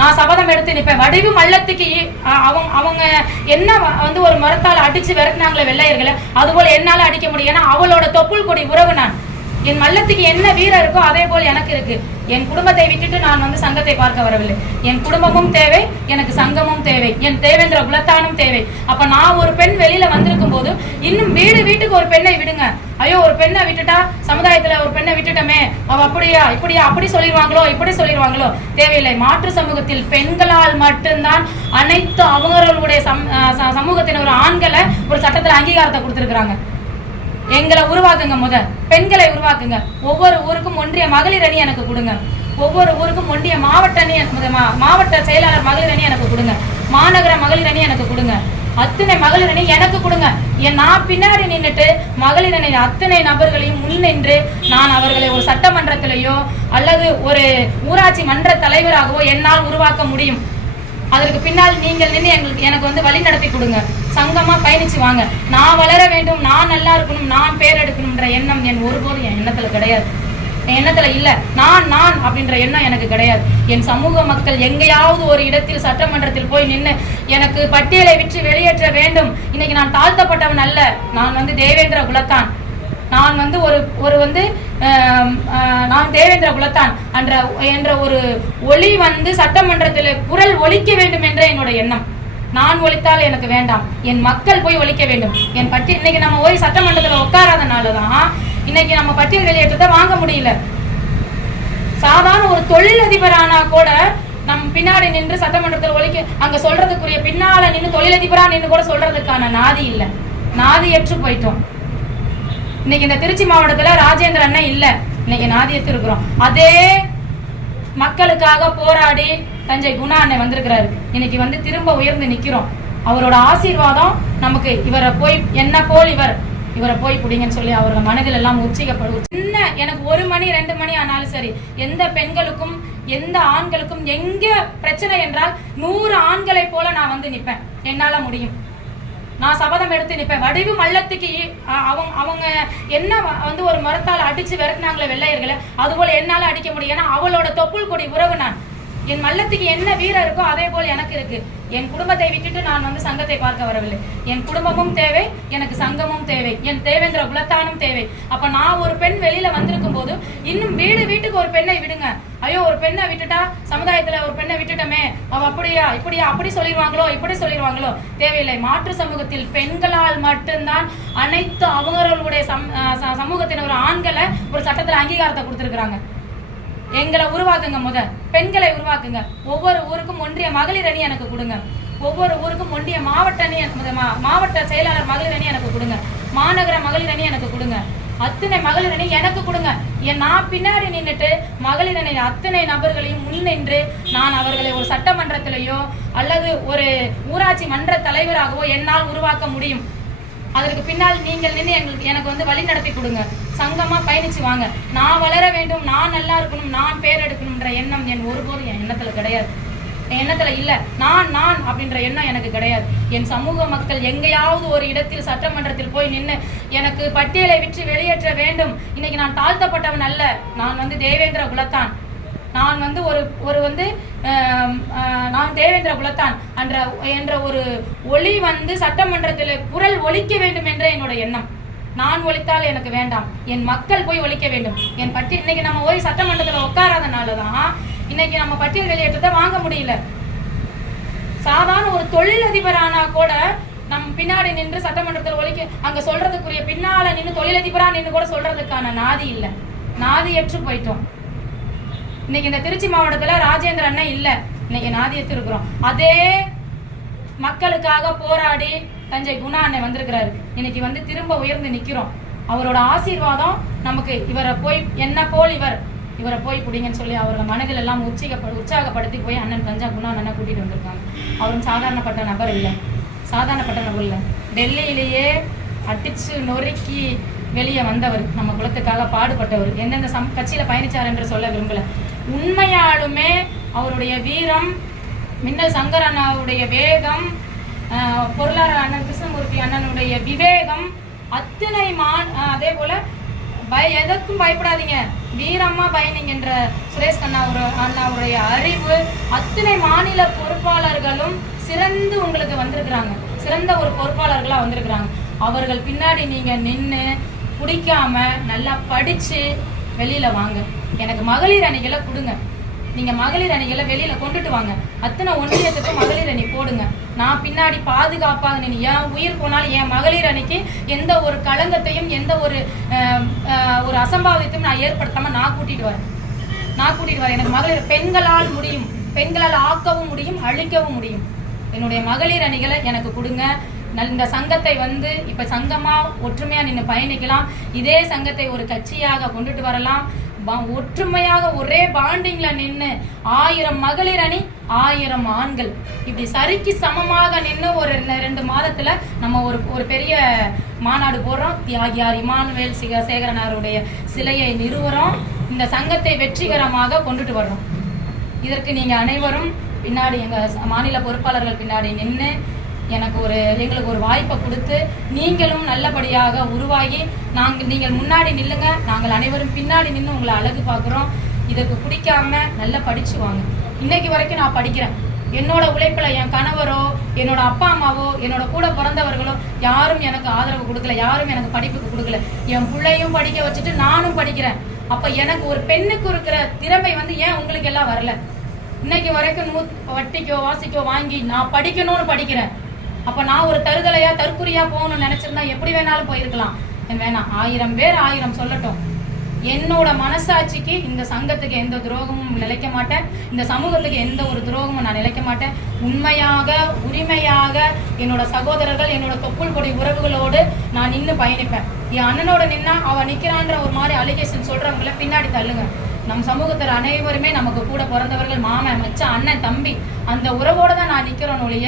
நான் சபதம் எடுத்து நிற்பேன். வடிவு மல்லத்துக்கு அவங்க என்ன வந்து ஒரு மரத்தால் அடிச்சு விரட்டினாங்களே வெள்ளையர்களை, அதுபோல என்னால அடிக்க முடியும். ஏன்னா அவளோட தொப்புள் கொடி உறவு நான். என் மல்லத்துக்கு என்ன வீரம் இருக்கோ அதே போல் எனக்கு இருக்கு. என் குடும்பத்தை விட்டுட்டு நான் வந்து சங்கத்தை பார்க்க வரவில்லை. என் குடும்பமும் தேவை, எனக்கு சங்கமும் தேவை, என் தேவேந்திர குலத்தானும் தேவை. அப்ப நான் ஒரு பெண் வெளியில வந்திருக்கும் போது இன்னும் வீட்டுக்கு ஒரு பெண்ணை விடுங்க. ஐயோ ஒரு பெண்ணை விட்டுட்டா, சமுதாயத்துல ஒரு பெண்ணை விட்டுட்டோமே, அவ அப்படியா இப்படியா அப்படி சொல்லிடுவாங்களோ தேவையில்லை. மாற்று சமூகத்தில் பெண்களால் மட்டும்தான் அனைத்து அவங்களுடைய சமூகத்தின் ஒரு ஆண்களை ஒரு சட்டத்துல அங்கீகாரத்தை கொடுத்திருக்கிறாங்க. எங்களை உருவாக்குங்க, பெண்களை உருவாக்குங்க. ஒவ்வொரு ஊருக்கும் ஒன்றிய மகளிர் அணி எனக்கு கொடுங்க. ஒவ்வொரு ஊருக்கும் ஒன்றிய மாவட்ட செயலாளர் மகளிர் அணி எனக்கு கொடுங்க. மாநகர மகளிர் அணி எனக்கு கொடுங்க. அத்தனை மகளிர் அணி எனக்கு கொடுங்க. நான் பின்னாடி நின்றுட்டு மகளிர் அணி அத்தனை நபர்களையும் முன்னின்று நான் அவர்களை ஒரு சட்டமன்றத்திலேயோ அல்லது ஒரு ஊராட்சி மன்ற தலைவராகவோ என்னால் உருவாக்க முடியும். அதற்கு பின்னால் நீங்கள் நின்று எனக்கு வந்து வழி நடத்தி கொடுங்க. சங்கமா பயணிச்சு வாங்க. நான் வளர வேண்டும், நான் நல்லா இருக்கணும், நான் பேர் எடுக்கணும்ன்ற எண்ணம் ஒருபோதும் என் எண்ணத்துல கிடையாது. என் எண்ணத்துல இல்ல. நான் அப்படின்ற எண்ணம் எனக்கு கிடையாது. என் சமூக மக்கள் எங்கேயாவது ஒரு இடத்தில் சட்டமன்றத்தில் போய் நின்று எனக்கு பட்டியலை விற்று வெளியேற்ற வேண்டும். இன்னைக்கு நான் தாழ்த்தப்பட்டவன் அல்ல. நான் வந்து தேவேந்திர குலத்தான். நான் வந்து நான் தேவேந்திர குலத்தான் என்ற ஒரு ஒளி வந்து சட்டமன்றத்தில் குரல் ஒலிக்க வேண்டும் என்ற என்னோட எண்ணம். நான் ஒலித்தால் எனக்கு வேண்டாம், என் மக்கள் போய் ஒலிக்க வேண்டும். என் பட்டியல் இன்னைக்கு நம்ம போய் சட்டமன்றத்தில் உட்காராதனாலதான் இன்னைக்கு நம்ம பட்டியல் வெளியேற்றத்தை வாங்க முடியல. சாதாரண ஒரு தொழிலதிபரானா கூட நம்ம பின்னாடி நின்று சட்டமன்றத்தில் ஒலிக்க அங்க சொல்றதுக்குரிய பின்னால நின்று தொழிலதிபரா நின்று கூட சொல்றதுக்கான நாதி இல்ல. நாதியற்று போயிட்டோம். இன்னைக்கு இந்த திருச்சி மாவட்டத்துல ராஜேந்திர அண்ணன் இல்ல, இன்னைக்கு நாதியத்து இருக்கிறோம். அதே மக்களுக்காக போராடி தஞ்சை குணா அண்ணன் வந்திருக்கிறாரு. இன்னைக்கு வந்து திரும்ப உயர்ந்து நிக்கிறோம். அவரோட ஆசீர்வாதம் நமக்கு. இவரை போய் என்ன போல் இவரை போய் பிடிங்கன்னு சொல்லி அவர்கள் மனதில் எல்லாம் உச்சிக்கப்படுது. சின்ன எனக்கு 1 மணி 2 மணி ஆனாலும் சரி, எந்த பெண்களுக்கும் எந்த ஆண்களுக்கும் எங்க பிரச்சனை என்றால் 100 ஆண்களை போல நான் வந்து நிற்பேன். என்னால முடியும். நான் சபதம் எடுத்து நிற்பேன். வடிவு மல்லத்துக்கு அவங்க என்ன வந்து ஒரு மரத்தால் அடிச்சு விரட்டினாங்களே வெள்ளையர்களை, அதுபோல என்னால அடிக்க முடியும். ஏன்னா அவளோட தொப்புள் கொடி உறவு நான். என் மல்லத்துக்கு என்ன வீரம் இருக்கோ அதே போல் எனக்கு இருக்கு. என் குடும்பத்தை விட்டுட்டு நான் வந்து சங்கத்தை பார்க்க வரவில்லை. என் குடும்பமும் தேவை, எனக்கு சங்கமும் தேவை, என் தேவேந்திர குலத்தானும் தேவை. அப்ப நான் ஒரு பெண் வெளியில வந்திருக்கும் போது இன்னும் வீட்டுக்கு ஒரு பெண்ணை விடுங்க. ஐயோ ஒரு பெண்ணை விட்டுட்டா, சமுதாயத்துல ஒரு பெண்ணை விட்டுட்டோமே, அவ அப்படியா இப்படியா அப்படி சொல்லிடுவாங்களோ தேவையில்லை. மாற்று சமூகத்தில் பெண்களால் மட்டும்தான் அனைத்து அவங்களுடைய சமூகத்தின் ஒரு ஆண்களை ஒரு சட்டத்துல அங்கீகாரத்தை கொடுத்திருக்கிறாங்க. எங்களை உருவாக்குங்க, பெண்களை உருவாக்குங்க. ஒவ்வொரு ஊருக்கும் ஒன்றிய மகளிர் அணி எனக்கு கொடுங்க. ஒவ்வொரு ஊருக்கும் ஒன்றிய மாவட்ட செயலாளர் மகளிர் அணி எனக்கு கொடுங்க. மாநகர மகளிர் அணி எனக்கு கொடுங்க. அத்தனை மகளிர் அணி எனக்கு கொடுங்க. நான் பின்னாடி நின்றுட்டு மகளிர் அணி அத்தனை நபர்களையும் முன்னின்று நான் அவர்களை ஒரு சட்டமன்றத்திலேயோ அல்லது ஒரு ஊராட்சி மன்ற தலைவராகவோ என்னால் உருவாக்க முடியும். அதற்கு பின்னால் நீங்கள் நின்று எனக்கு வந்து வழி நடத்தி கொடுங்க. சங்கமாக பயணிச்சு வாங்க. நான் வளர வேண்டும், நான் நல்லா இருக்கணும், நான் பேர் எடுக்கணும்ன்ற எண்ணம் ஒருபோதும் என் எண்ணத்தில் கிடையாது. என் எண்ணத்தில் இல்லை. நான் அப்படின்ற எண்ணம் எனக்கு கிடையாது. என் சமூக மக்கள் எங்கேயாவது ஒரு இடத்தில் சட்டமன்றத்தில் போய் நின்று எனக்கு பட்டியலை விற்று வெளியேற்ற வேண்டும். இன்னைக்கு நான் தாழ்த்தப்பட்டவன் அல்ல. நான் வந்து தேவேந்திர குலத்தான். நான் வந்து நான் தேவேந்திர குலத்தான் என்ற ஒரு ஒளி வந்து சட்டமன்றத்தில் குரல் ஒலிக்க வேண்டும் என்ற என்னோட எண்ணம். நான் ஒலித்தால் எனக்கு வேண்டாம், என் மக்கள் போய் ஒலிக்க வேண்டும். என் பட்டியல் இன்னைக்கு நம்ம போய் சட்டமன்றத்தில் உட்காராதனால தான் இன்னைக்கு நம்ம பட்டியல் வெளியேற்றத்தை வாங்க முடியல. சாதாரண ஒரு தொழிலதிபர் ஆனா கூட நம்ம பின்னாடி நின்று சட்டமன்றத்தில் ஒலிக்க அங்க சொல்றதுக்குரிய பின்னால நின்று தொழிலதிபரா நின்று கூட சொல்றதுக்கான நாதி இல்லை. நாதியற்று போயிட்டோம். இன்னைக்கு இந்த திருச்சி மாவட்டத்துல ராஜேந்திர அண்ணன் இல்லை, இன்னைக்கு நாதியத்து இருக்கிறோம். அதே மக்களுக்காக போராடி தஞ்சை குணா அண்ணன் வந்திருக்கிறாரு. இன்னைக்கு வந்து திரும்ப உயர்ந்து நிக்கிறோம். அவரோட ஆசீர்வாதம் நமக்கு. இவரை போய் என்ன போல் இவரை போய் பிடிங்கன்னு சொல்லி அவர்கள் மனதில் எல்லாம் உற்சாகப்படுத்தி போய் அண்ணன் தஞ்சை குணா அண்ணனை கூட்டிட்டு வந்திருக்காங்க. அவரும் சாதாரணப்பட்ட நபர் இல்லை. டெல்லியிலேயே அடிச்சு நொறுக்கி வெளியே வந்தவர், நம்ம குலத்துக்காக பாடுபட்டவர். எந்தெந்த கட்சியில பயணிச்சார் என்று சொல்ல விரும்பல. உண்மையாலுமே அவருடைய வீரம், மின்னல் சங்கர் அண்ணாவுடைய வேகம், பொருளாதார அண்ணன் கிருஷ்ணமூர்த்தி அண்ணனுடைய விவேகம், அத்தனை அதே போல எதற்கும் பயப்படாதீங்க, வீரமா பயணிங்கன்ற சுரேஷ் அண்ணாவுடைய அறிவு, அத்தனை மாநில பொறுப்பாளர்களும் சிறந்து உங்களுக்கு வந்திருக்கிறாங்க. சிறந்த ஒரு பொறுப்பாளர்களா வந்திருக்கிறாங்க. அவர்கள் பின்னாடி நீங்க நின்று பிடிக்காம நல்லா படிச்சு வெளியில வாங்க. எனக்கு மகளிர் அணிகளை கொடுங்க. நீங்க மகளிர் அணிகளை வெளியில கொண்டுட்டு வாங்க. அத்தனை ஒன்றியத்துக்கு மகளிர் அணி போடுங்க. நான் பின்னாடி பாதுகாப்பாக நின்று என் உயிர் போனாலும் என் மகளிர் அணிக்கு எந்த ஒரு களங்கத்தையும் எந்த ஒரு அசம்பாவித்தையும் நான் ஏற்படுத்தாம நான் கூட்டிட்டு வரேன். எனக்கு மகளிர் பெண்களால் முடியும். பெண்களால் ஆக்கவும் முடியும், அழிக்கவும் முடியும். என்னுடைய மகளிர் அணிகளை எனக்கு கொடுங்க. இந்த சங்கத்தை வந்து இப்ப சங்கமா ஒற்றுமையா நின்று பயணிக்கலாம். இதே சங்கத்தை ஒரு கட்சியாக கொண்டுட்டு வரலாம். ஒற்றுமையாக ஒரே பாண்டிங்ல நின்று 1000 மகளிர் அணி 1000 ஆண்கள் இப்படி சரிக்கு சமமாக நின்று ஒரு 2 மாதத்துல நம்ம ஒரு பெரிய மாநாடு போடுறோம். தியாகியார் இமானுவேல் சேகரனாருடைய சிலையை நிறுவுறோம். இந்த சங்கத்தை வெற்றிகரமாக கொண்டுட்டு வர்றோம். இதற்கு நீங்க அனைவரும் பின்னாடி எங்க மாநில பொறுப்பாளர்கள் பின்னாடி நின்று எங்களுக்கு ஒரு வாய்ப்பை கொடுத்து நீங்களும் நல்லபடியாக உருவாகி நீங்கள் முன்னாடி நில்லுங்க. நாங்கள் அனைவரும் பின்னாடி நின்று உங்களை அழகு பார்க்குறோம். இதற்கு பிடிக்காம நல்லா படிச்சுவாங்க. இன்னைக்கு வரைக்கும் நான் படிக்கிறேன். என்னோட உழைப்பில் என் கணவரோ என்னோட அப்பா அம்மாவோ என்னோட கூட பிறந்தவர்களோ யாரும் எனக்கு ஆதரவு கொடுக்கல, யாரும் எனக்கு படிப்புக்கு கொடுக்கல. என் பிள்ளையும் படிக்க வச்சுட்டு நானும் படிக்கிறேன். அப்போ எனக்கு ஒரு பெண்ணுக்கு இருக்கிற திறமை வந்து ஏன் உங்களுக்கு எல்லாம் வரல? இன்னைக்கு வரைக்கும் வட்டிக்கோ வாசிக்கோ வாங்கி நான் படிக்கணும்னு படிக்கிறேன். அப்ப நான் ஒரு தற்குறியா போகணும்னு நினைச்சிருந்தா எப்படி வேணாலும் போயிருக்கலாம். வேணாம், 1000 பேர் 1000 சொல்லட்டும். என்னோட மனசாட்சிக்கு இந்த சங்கத்துக்கு எந்த துரோகமும் நிலைக்க மாட்டேன். இந்த சமூகத்துக்கு எந்த ஒரு துரோகமும் நான் நிலைக்க மாட்டேன். உண்மையாக உரிமையாக என்னோட சகோதரர்கள் என்னோட தொப்புள் கொடி உறவுகளோடு நான் நின்று பயணிப்பேன். என் அண்ணனோட நின்னா அவ நிக்கிறான்ற ஒரு மாதிரி அலிகேஷன் சொல்றவங்களை பின்னாடி தள்ளுங்க. நம் சமூகத்தில் அனைவருமே நமக்கு கூட பிறந்தவர்கள், மாமன், மச்சான், அண்ணன், தம்பி, அந்த உறவோட தான் நான் நிக்கிறோம் ஒழிய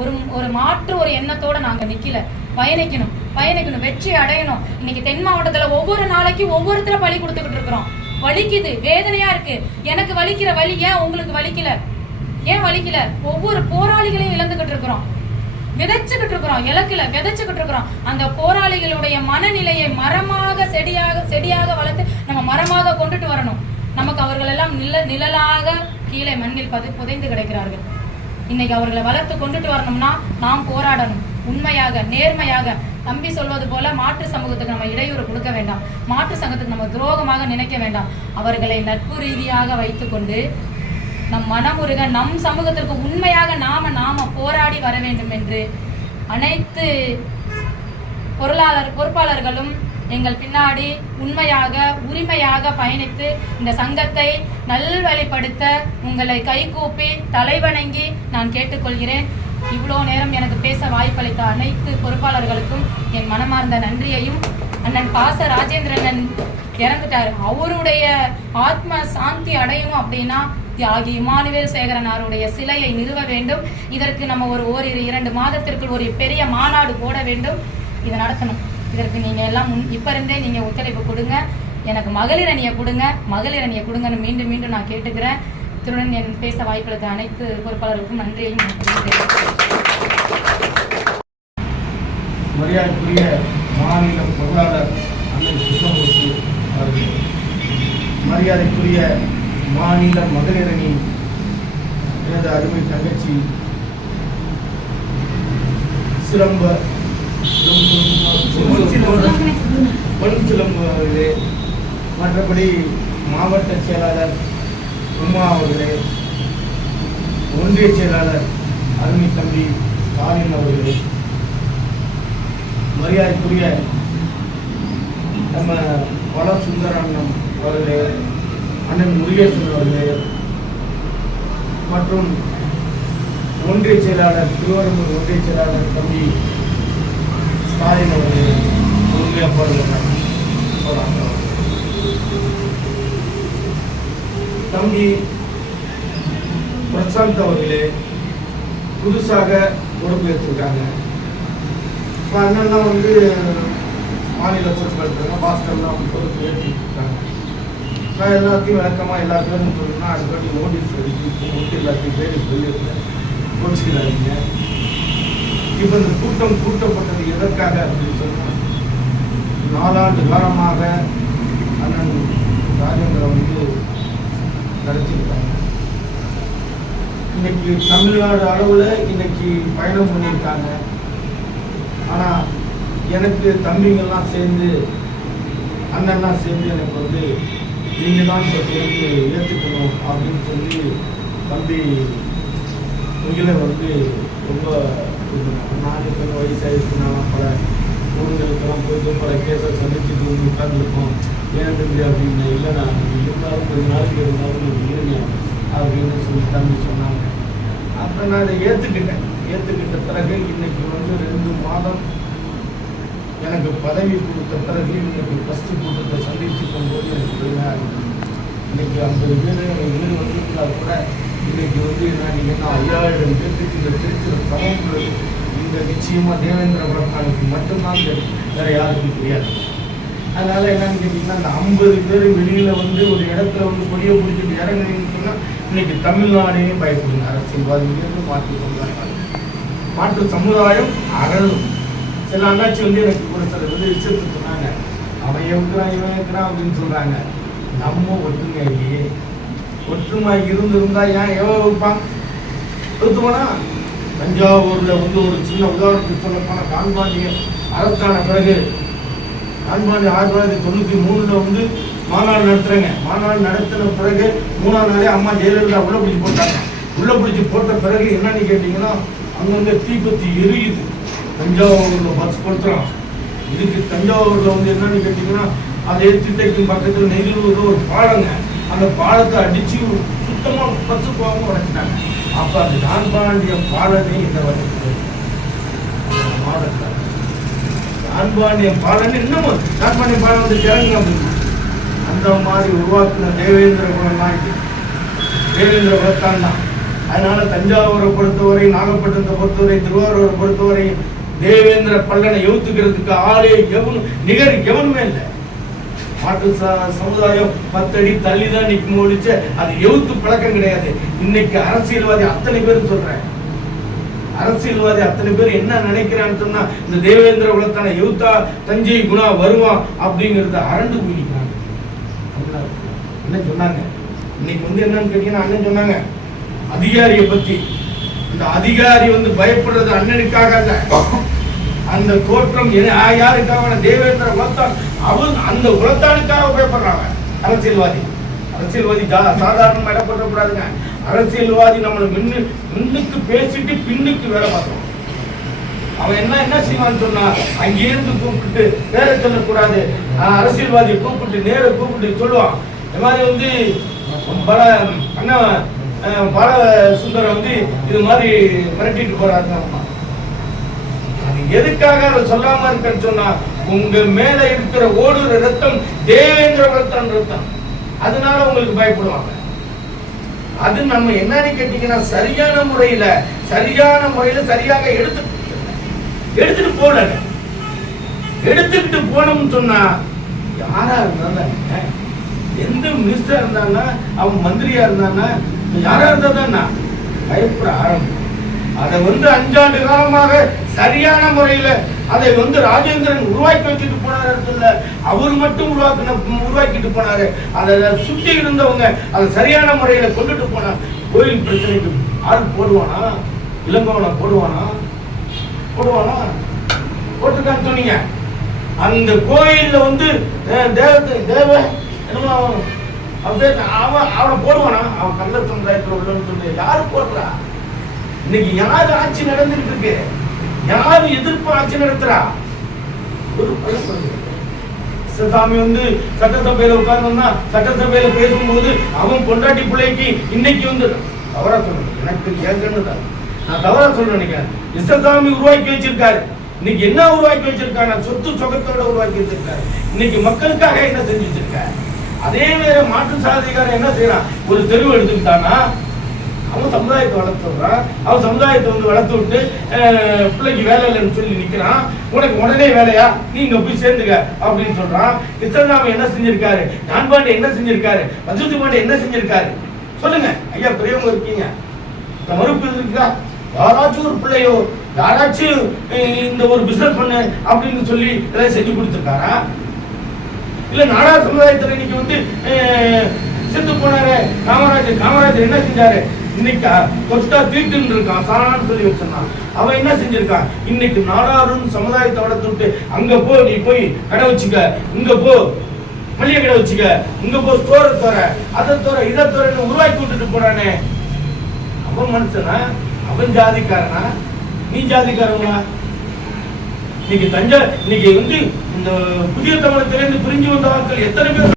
ஒரு மாற்று ஒரு எண்ணத்தோட நாங்க நிக்கல. பயணிக்கணும், வெற்றி அடையணும். இன்னைக்கு தென் மாவட்டத்துல ஒவ்வொரு நாளைக்கு ஒவ்வொருத்தர பலி கொடுத்துக்கிட்டு இருக்கிறோம். வலிக்குது, வேதனையா இருக்கு. எனக்கு வலிக்கிற வலி ஏன் உங்களுக்கு வலிக்கல? ஏன் வலிக்கல? ஒவ்வொரு போராளிகளையும் இழந்துகிட்டு இருக்கிறோம், விதைச்சுக்கிட்டு இருக்கிறோம், இலக்குல விதைச்சுக்கிட்டு இருக்கிறோம். அந்த போராளிகளுடைய மனநிலையை மரமாக செடியாக வளர்த்து நம்ம மரமாக கொண்டுட்டு வரணும். நமக்கு அவர்கள் எல்லாம் நிழலாக கீழே மண்ணில் புதைந்து கிடைக்கிறார்கள். இன்னைக்கு அவர்களை வளர்த்து கொண்டுட்டு வரணும்னா நாம் போராடணும். உண்மையாக நேர்மையாக தம்பி சொல்வது போல மாற்று சமூகத்துக்கு நம்ம இடையூறு கொடுக்க வேண்டாம். மாற்று சங்கத்துக்கு நம்ம துரோகமாக நினைக்க வேண்டாம். அவர்களை நட்பு ரீதியாக வைத்துக்கொண்டு நம் மனமுருக நம் சமூகத்திற்கு உண்மையாக நாம போராடி வர வேண்டும் என்று அனைத்து பொறுப்பாளர்களும் எங்கள் பின்னாடி உண்மையாக உரிமையாக பயணித்து இந்த சங்கத்தை நல்வழிப்படுத்த உங்களை கைகூப்பி தலைவணங்கி நான் கேட்டுக்கொள்கிறேன். இவ்வளோ நேரம் எனக்கு பேச வாய்ப்பளித்த அனைத்து பொறுப்பாளர்களுக்கும் என் மனமார்ந்த நன்றியையும், அண்ணன் பாச ராஜேந்திரன் இறந்துட்டாரு, அவருடைய ஆத்ம சாந்தி அடையணும் அப்படின்னா தியாகி இமானுவேல் சேகரனாருடைய சிலையை நிறுவ வேண்டும். இதற்கு நம்ம ஒரு 2 மாதத்திற்குள் ஒரு பெரிய மாநாடு போட வேண்டும். இதை நடத்தணும். இதற்கு நீங்கள் எல்லாம் இப்போ இருந்தே நீங்கள் ஒத்துழைப்பு கொடுங்க. எனக்கு மகளிர் அணியை கொடுங்கன்னு மீண்டும் மீண்டும் நான் கேட்டுக்கிறேன். இத்துடன் என் பேச வாய்ப்பளித்த அனைத்து பொறுப்பாளர்களுக்கும் நன்றியையும் மரியாதைக்குரிய மாநில பொருளாளர் அண்ணன் கிருஷ்ணமூர்த்தி அவர்கள், மரியாதைக்குரிய மாநில மகளிர் அணி எனது அருமை தங்கச்சி பொன் சிலம்பு அவர்களே, மற்றபடி மாவட்ட செயலாளர் உமா அவர்களே, ஒன்றிய செயலாளர் அருமை தம்பி ஸ்டாலின் அவர்களே, மரியாதைக்குரிய நம்ம பல சுந்தரண்ணம் அவர்களே, அண்ணன் முருகேசன் அவர்களே, மற்றும் ஒன்றிய செயலாளர் திருவரம்பூர் ஒன்றிய செயலாளர் தம்பி ஸ்டாலின் அவர்களே, தம்பி பிரசாந்த் அவர்களே புதுசாக பொறுப்பேற்றிருக்காங்க. இப்போ அண்ணன்லாம் வந்து மாநில பொறுப்பேற்றாங்க, பாஸ்கர்லாம் பொறுப்பு ஏற்றிருக்காங்க. நான் எல்லாத்தையும் விளக்கமாக எல்லா பேரும் சொல்லணும்னா அதுக்காட்டி நோட்டீஸ் அடிச்சு எல்லாத்தையும் பேர் சொல்லியிருந்தேன், கோச்சிக்கிறாங்க. இப்போ இந்த கூட்டம் கூட்டப்பட்டது எதற்காக அப்படின்னு சொன்னால், 4 ஆண்டு காலமாக அண்ணன் ராஜேந்திரன் வந்து நடத்தியிருக்காங்க. இன்னைக்கு தமிழ்நாடு அளவில் இன்னைக்கு பயணம் பண்ணியிருக்காங்க. ஆனால் எனக்கு தம்பிங்கெல்லாம் சேர்ந்து அண்ணன்லாம் சேர்ந்து எனக்கு வந்து நீங்கள் தான் இப்போ பொறுப்பு ஏற்றுக்கணும் அப்படின்னு சொல்லி தம்பி முகிலை வந்து ரொம்ப நாலு பேர் வயசாகிருக்குனாலும் பல ஊர்களுக்கெல்லாம் போயிட்டு பல கேஸை சந்திச்சுட்டு உட்காந்துருக்கோம். ஏன் தம்பி அப்படின்னு, இல்லை நான் இருந்தாலும் கொஞ்ச நாளைக்கு இருந்தாலும் நீங்கள் இருங்க அப்படின்னு சொல்லி தம்பி சொன்னாங்க. அப்புறம் நான் அதை ஏற்றுக்கிட்ட பிறகு இன்னைக்கு வந்து 2 மாதம் எனக்கு பதவி கொடுத்த பிறகு இன்னைக்கு ஃபஸ்ட்டு கூட்டத்தை சந்தித்து போகும்போது எனக்கு பெருமையாக இருக்குது. இன்னைக்கு 50 பேர் வீடு வந்துருந்தால் கூட இன்னைக்கு வந்து நீங்கள் 5000 பேருக்கு இந்த திருச்சியில் சமம் உள்ளது. இந்த நிச்சயமாக தேவேந்திர பிரதானுக்கு மட்டும்தான் தெரியும், வேறு யாருக்கும் தெரியாது. அதனால் என்னன்னு கேட்டிங்கன்னா, அந்த 50 பேர் வெளியில் வந்து ஒரு இடத்துல வந்து கொடியை பிடிச்சிட்டு இறங்குறீங்கன்னு சொன்னால் இன்னைக்கு தமிழ்நாடையே பயப்படுங்க. அரசியல்வாதியிலிருந்து மாற்று சமுதாயம் அகலும். சில அண்ணாச்சி வந்து எனக்கு ஒரு சில விஷயத்தை சொன்னாங்க, அவன் இருக்கிறான் இவன் இருக்கிறான் அப்படின்னு சொல்கிறாங்க. நம்ம ஒற்றுமை இல்லையே, ஒற்றுமை இருந்திருந்தா ஏன் எவ்வளோ வைப்பான் ஒத்துமானா? தஞ்சாவூரில் வந்து ஒரு சின்ன உதாரணத்துக்கு சொல்லப்போன கான்பாண்டியன் அரசான பிறகு கான்பாண்டியன் 1993 வந்து மாநாடு நடத்துகிறேங்க. மாநாடு நடத்தின பிறகு 3ஆம் நாளே அம்மா ஜெயலலிதா உள்ள பிடிச்சி போட்டாங்க. உள்ள பிடிச்சி போட்ட பிறகு என்னன்னு கேட்டிங்கன்னா, அங்கங்கே தீப்பத்தி எரியுது. தஞ்சாவூரில் பஸ் கொடுத்துறோம். இதுக்கு தஞ்சாவூரில் வந்து என்னன்னு கேட்டிங்கன்னா, அதே திட்டைக்கும் பக்கத்தில் நெகிழ்வுற ஒரு பாலங்க, அந்த பாலத்தை அடித்து சுத்தமாக பஸ்ஸு போகாமல் உடைச்சிட்டாங்க. அப்போ அது கான்பாண்டியன் பாலனே இந்த வரைக்கும் மாவட்டத்தில் கான்பாண்டியன் பாலனே இன்னமும் கான்பாண்டியன் பாலம் வந்து திறங்க அப்படின்னு அந்த மாதிரி உருவாக்குன தேவேந்திர குலம்தான் தேவேந்திர குலத்தான் தான். அதனால தஞ்சாவூரை பொறுத்தவரை, நாகப்பட்டினத்தை பொறுத்தவரை, திருவாரூரை பொறுத்தவரை தேவேந்திர பல்லனை எழுத்துக்கிறதுக்கு ஆளே நிகர் எவனுமே இல்லை. மாற்று சமுதாயம் 10 அடி தள்ளி தான் நிற்கும் ஒழிச்சு அது எழுத்து பழக்கம் கிடையாது. இன்னைக்கு அரசியல்வாதி அத்தனை பேர் சொல்றேன், அரசியல்வாதி அத்தனை பேர் என்ன நினைக்கிறான்னு சொன்னா, இந்த தேவேந்திர குலத்தான எழுத்தா தஞ்சை குணா வருவான் அப்படிங்கிறத அரண்டு போயிக்கிறாங்க. என்ன சொன்னாங்க இன்னைக்கு வந்து என்னன்னு கேட்டீங்கன்னா, அண்ணன் சொன்னாங்க அதிகாரியை பத்தி. இந்த அதிகாரி வந்து பயப்படுறது அண்ணனுக்காக அல்ல, அந்த தோற்றம் யாருக்காக? தேவேந்திர குலத்தான். அவன் அந்த குலத்தானுக்காக பயப்படுறாங்க. அரசியல்வாதி சாதாரண இடப்படக்கூடாதுங்க. அரசியல்வாதி நம்மளை முன்னுக்கு பேசிட்டு பின்னுக்கு வேலை பார்க்கணும். அவன் என்ன செய்வான்னு சொன்னா, அங்கேருந்து கூப்பிட்டு பேரை சொல்லக்கூடாது, அரசியல்வாதியை கூப்பிட்டு நேர கூப்பிட்டு சொல்லுவான். இந்த மாதிரி வந்து பல அண்ணன் பால சுந்தரம் வந்து இது மாதிரி மிரட்டிட்டு போறாங்க. அது எதுக்காக அதை சொல்லாம இருக்கன்னு சொன்னா, உங்க மேல இருக்கிற ஓடுற ரத்தம் தேவேந்திர குலத்தான் ரத்தம், அதனால உங்களுக்கு பயப்படுவாங்க. அது நம்ம என்னன்னு கேட்டீங்கன்னா, சரியான முறையில சரியாக எடுத்துட்டு போல எடுத்துக்கிட்டு போனோம்னு சொன்னா யாரா இருந்தாலும் எந்த மினிஸ்டரா இருந்தான்னா அவன் மந்திரியா இருந்தான்னா யாரா இருந்தா பயப்பட ஆரம்பம். அதை 5 ஆண்டு காலமாக சரியான முறையில அதை ராஜேந்திரன் உருவாக்கி வச்சுட்டு போனாரு. அவர் மட்டும் உருவாக்கிட்டு போனாரு. அதை சுற்றி இருந்தவங்க அதை சரியான முறையில கொண்டுட்டு போனார். கோயில் பிரச்சனைக்கு ஆள் போடுவானா? இளங்கோவனை போடுவானா? போட்டுருக்கான்னு சொன்னீங்க. அந்த கோயில்ல தேவ அவனை போடுவானா? அவன் கள்ள சமுதாயத்தில் உள்ளன்னு சொல்லி யாரு போடுறா? இன்னைக்கு யாரு ஆட்சி நடந்துட்டு இருக்கு? யாரு எதிர்ப்பு ஆட்சி நடத்துறா? ஒரு சாமி சட்டசபையில உட்கார்ந்தோம்னா சட்டசபையில பேசும்போது அவன் பொண்டாட்டி பிள்ளைக்கு இன்னைக்கு தவறா சொல்லணும். எனக்கு ஏங்கன்னு தான் நான் தவறா சொல்ல நினைக்கிறேன். இசசாமி உருவாக்கி வச்சிருக்காரு. இன்னைக்கு என்ன உருவாக்கி வச்சிருக்காரு? சொத்து சொகத்தோட உருவாக்கி வச்சிருக்காரு. இன்னைக்கு மக்களுக்காக என்ன செஞ்சு வச்சிருக்காரு? அதே வேற மாற்று சாதிக்காரன் என்ன செய்யறான்? ஒரு தெருவு எடுத்துக்கிட்டானா அவன் சமுதாயத்தை வளர்த்துறான். அவன் சமுதாயத்தை வளர்த்து விட்டு பிள்ளைக்கு வேலை இல்லைன்னு சொல்லி நிக்கிறான். உனக்கு உடனே வேலையா? நீ இங்க போய் சேர்ந்துக்க அப்படின்னு சொல்றான். கிருஷ்ணசாமி என்ன செஞ்சிருக்காரு? ஞான்பாண்டி என்ன செஞ்சிருக்காரு? வசூதி பாண்டி என்ன செஞ்சிருக்காரு? சொல்லுங்க ஐயா, பெரியவங்க இருக்கீங்க. மறுப்பு இருக்கா? யாராச்சும் ஒரு பிள்ளையோ யாராச்சும் இந்த ஒரு பிசினஸ் பண்ணு அப்படின்னு சொல்லி ஏதாவது செஞ்சு கொடுத்துருக்காரா? இல்ல நாடார் சமுதாயத்தில் இன்னைக்கு செத்து போனாரு காமராஜர் என்ன செஞ்சாரு? இன்னைக்கு தொட்டா தீட்டுன்னு இருக்கான், சாணான்னு சொல்லி வச்சிருந்தான். அவன் என்ன செஞ்சிருக்கான்? இன்னைக்கு நாடாரும் சமுதாயத்தை வளர்த்து விட்டு அங்க போ, நீ போய் கடை வச்சுக்க, இங்க போ மளிகை கடை வச்சுக்க, இங்க போ ஸ்டோரை தோற, அதை தோற, இதை தோறன்னு உருவாக்கி விட்டுட்டு போறானே. அவன் மனுஷனா? அவன் ஜாதிக்காரனா? நீ ஜாதிக்காரங்களா? இன்னைக்கு இன்னைக்கு இந்த புதிய தமிழகத்திலிருந்து பிரிஞ்சு வந்த ஆட்கள் எத்தனை பேர்